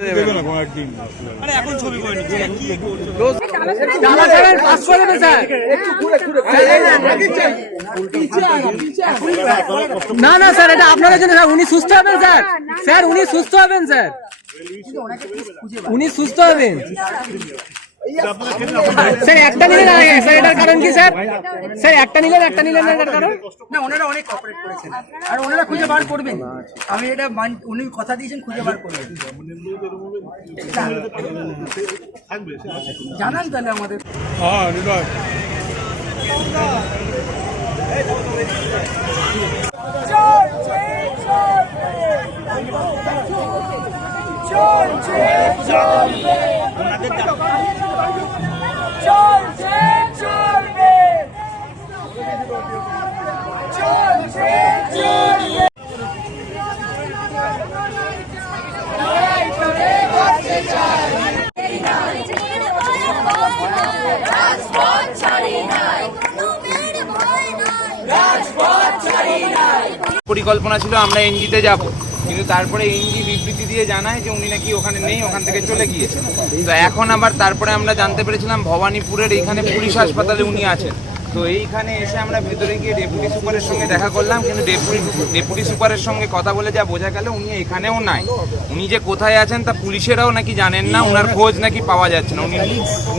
দেবে না না না স্যার এটা আপনারা জন্য স্যার উনি সুস্থ হবেন স্যার। স্যার উনি সুস্থ হবেন স্যার। উনি সুস্থ হবেন। স্যার একটা নিলেন আর স্যার এটার কারণ কি স্যার? স্যার একটা নিলেন একটা নিলেন না এটার কারণ? না ওনারা অনেক কপারেট করেছেন। আর ওনারা খুঁজে বার করবেন। আমি এটা মান উনি কথা দিয়েছেন খুঁজে বার করবেন। জানান তাহলে আমাদের। হ্যাঁ রাজপথ ছাড়ি নাই কোনো মেয়ের ভয় নাই রাজপথ ছাড়ি নাই পরিকল্পনা ছিল, আমরা এনজিতে যাব। কিন্তু তারপরে এনজি বিবৃতি দিয়ে জানায় যে উনি নাকি ওখানে নেই, ওখান থেকে চলে গিয়েছে। তো এখন আবার তারপরে আমরা জানতে পেরেছিলাম ভবানীপুরের এইখানে পুলিশ হাসপাতালে উনি আছেন। তো এইখানে এসে আমরা ভেতরে গিয়ে ডেপুটি সুপারের সঙ্গে দেখা করলাম, কিন্তু ডেপুটি ডেপুটি সুপারের সঙ্গে কথা বলে যা বোঝা গেল উনি এখানেও নাই। উনি যে কোথায় আছেন তা পুলিশেরাও নাকি জানেন না ওনার খোঁজ নাকি পাওয়া যাচ্ছে না। উনি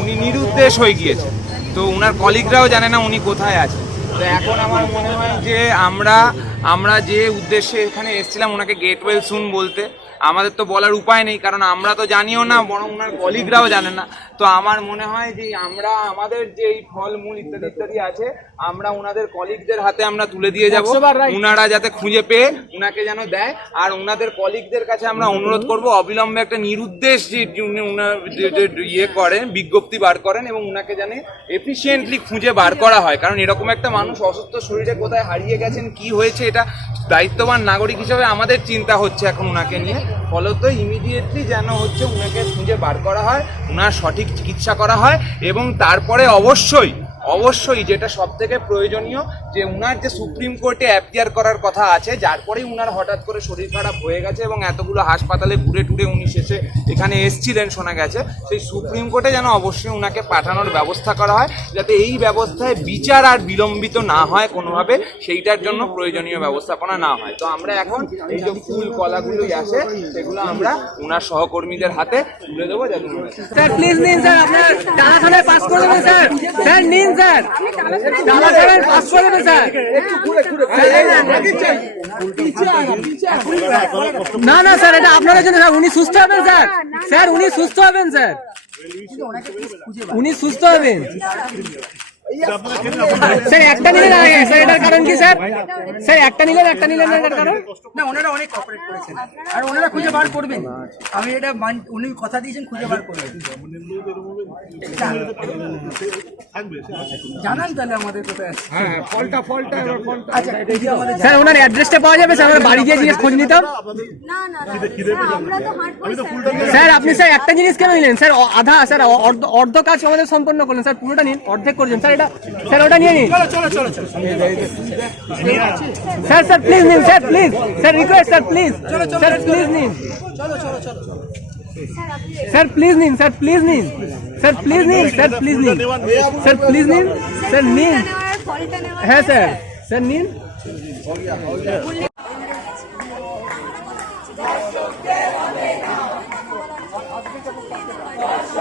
উনি নিরুদ্দেশ হয়ে গিয়েছেন তো ওনার কলিগরাও জানে না উনি কোথায় আছেন। তো এখন আমার মনে হয় যে আমরা আমরা যে উদ্দেশ্যে এখানে এসেছিলাম ওনাকে গেটওয়েল সুন বলতে, আমাদের তো বলার উপায় নেই, কারণ আমরা তো জানিও না, বরং ওনার কলিগরাও জানে না। তো আমার মনে হয় যে আমরা আমাদের যে এই ফলমূল ইত্যাদি ইত্যাদি আছে আমরা ওনাদের কলিগদের হাতে আমরা তুলে দিয়ে যাব। ওনারা যাতে খুঁজে পেয়ে ওনাকে যেন দেয়। আর ওনাদের কলিগদের কাছে আমরা অনুরোধ করব অবিলম্বে একটা নিরুদ্দেশ ইয়ে করেন বিজ্ঞপ্তি বার করেন এবং ওনাকে জানে এফিসিয়েন্টলি খুঁজে বার করা হয়। কারণ এরকম একটা মানুষ অসুস্থ শরীরে কোথায় হারিয়ে গেছেন কি হয়েছে এটা দায়িত্ববান নাগরিক হিসেবে আমাদের চিন্তা হচ্ছে এখন ওনাকে নিয়ে। ফলত ইমিডিয়েটলি যেন হচ্ছে ওনাকে খুঁজে বার করা হয়। ওনার সঠিক চিকিৎসা করা হয় এবং তারপরে অবশ্যই অবশ্যই যেটা সব থেকে প্রয়োজনীয় যে উনার যে সুপ্রিম কোর্টে অ্যাপিয়ার করার কথা আছে যার পরেই উনার হঠাৎ করে শরীর খারাপ হয়ে গেছে এবং এতগুলো হাসপাতালে ঘুরে টুরে উনি শেষে এখানে এসছিলেন শোনা গেছে সেই সুপ্রিম কোর্টে যেন অবশ্যই উনাকে পাঠানোর ব্যবস্থা করা হয় যাতে এই ব্যবস্থায় বিচার আর বিলম্বিত না হয় কোনোভাবে সেইটার জন্য প্রয়োজনীয় ব্যবস্থাপনা না হয়। তো আমরা এখন এই যে ফুল কলাগুলোই আসে সেগুলো আমরা উনার সহকর্মীদের হাতে তুলে দেবো যাতে স্যার প্লিজ নিন স্যার আপনার পাস করে দেবেন স্যার। স্যার নিন স্যার। ডালা ছাড়েন না না স্যার এটা আপনাদের জন্য স্যার উনি সুস্থ হবেন স্যার। স্যার উনি সুস্থ হবেন স্যার। উনি সুস্থ হবেন। স্যার একটা নিলেন স্যার এটার কারণ কি স্যার? স্যার একটা নিলেন একটা নিলেন না এটার কারণ? না ওনারা অনেক কপারেট করেছেন। আর ওনারা খুঁজে বার করবেন। আমি এটা উনি কথা দিয়েছেন খুঁজে বার করবেন। জানান তাহলে আমাদের কোথায় হ্যাঁ ফলটা ফলটা এবার ফলটা। আচ্ছা স্যার ওনার অ্যাড্রেসটা পাওয়া যাবে স্যার আমরা বাড়ি গিয়ে জিজ্ঞেস খোঁজ নিতাম। না না না আমরা তো হাট স্যার। আপনি স্যার একটা জিনিস কেন নিলেন? স্যার আধা স্যার অর্ধ অর্ধ কাজ আমাদের সম্পন্ন করলেন। স্যার পুরোটা নিন অর্ধেক করছেন স্যার এটা স্যার ওটা নিয়ে নিন। স্যার স্যার প্লিজ নিন sir please sir request sir please sir please নিন। স্যার প্লিজ নিন, স্যার প্লিজ নিন। স্যার প্লিজ নিন, স্যার প্লিজ নিন। স্যার প্লিজ নিন, স্যার, নিন। হ্যাঁ স্যার স্যার, নিন। হবে